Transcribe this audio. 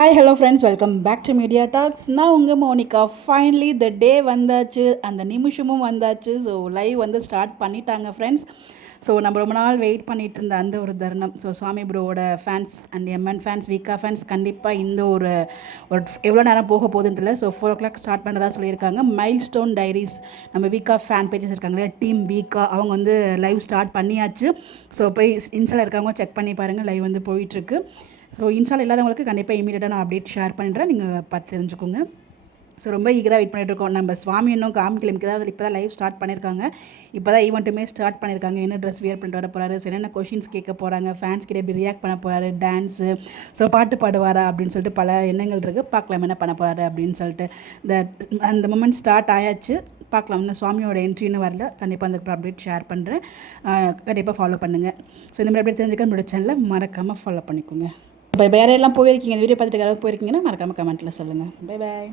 Hi hello friends, welcome back to Media Talks. நான் உங்கள் Monica. Finally த டே வந்தாச்சு, அந்த நிமிஷமும் வந்தாச்சு. ஸோ லைவ் வந்து ஸ்டார்ட் பண்ணிட்டாங்க ஃப்ரெண்ட்ஸ். ஸோ நம்ம ரொம்ப நாள் வெயிட் பண்ணிகிட்டு இருந்த அந்த ஒரு தருணம். ஸோ சுவாமி ப்ரோவோட fans and MN fans, Vika fans கண்டிப்பாக இந்த ஒரு எவ்வளோ நேரம் போக போகுதுன்னு தெரியல. ஸோ 4 o'clock ஸ்டார்ட் பண்ணுறதா சொல்லியிருக்காங்க. மைல் ஸ்டோன் டைரிஸ் நம்ம விகா ஃபேன் பேஜஸ் இருக்காங்களே, டீம் விகா, அவங்க வந்து லைவ் ஸ்டார்ட் பண்ணியாச்சு. ஸோ போய் இன்ஸ்டாவில் இருக்கவங்க செக் பண்ணி பாருங்கள், லைவ் வந்து போயிட்டுருக்கு. ஸோ இன்ஸ்டால் இல்லாதவங்களுக்கு கண்டிப்பாக இமீடியட்டாக நான் அப்டேட் ஷேர் பண்ணுறேன், நீங்கள் பார்த்து தெரிஞ்சுக்கோங்க. ஸோ ரொம்ப ஈகராக வெயிட் பண்ணிட்டுருக்கோம். நம்ம சுவாமி இன்னும் காமிக்கலுக்கு தான் இப்போ தான் லைவ் ஸ்டார்ட் பண்ணியிருக்காங்க. இப்போ தான் ஈவெண்ட்டுமே ஸ்டார்ட் பண்ணியிருக்காங்க. என்ன ட்ரெஸ் வியர் பண்ணிட்டு வர போகிறாரு, என்னென்ன கொஷின்ஸ் கேட்க போகிறாங்க, ஃபேன்ஸ் கிட்ட எப்படி ரியாக்ட் பண்ண போகிறாரு, டான்ஸு, ஸோ பாட்டு பாடுவாரா அப்படின்னு சொல்லிட்டு பல எண்ணங்கள் இருக்குது. பார்க்கலாம் என்ன பண்ண போகிறாரு அப்படின்னு சொல்லிட்டு. அந்த மொமெண்ட் ஸ்டார்ட் ஆயாச்சு, பார்க்கலாம். இன்னும் சுவாமியோட என்ட்ரின்னு வரல. கண்டிப்பாக அந்த அப்டேட் ஷேர் பண்ணுறேன், கண்டிப்பாக ஃபாலோ பண்ணுங்கள். ஸோ இந்த மாதிரி அப்டேட் தெரிஞ்சுக்க நம்மளோட சேனலில் மறக்காமல் ஃபாலோ பண்ணிக்கோங்க. இப்போ வேறு எல்லாம் போயிருக்கீங்க, இந்த வீடியோ பார்த்துட்டு யாராவது போயிருக்கீங்கன்னா மறக்காமல் கமெண்ட்டில் சொல்லுங்கள். Bye bye.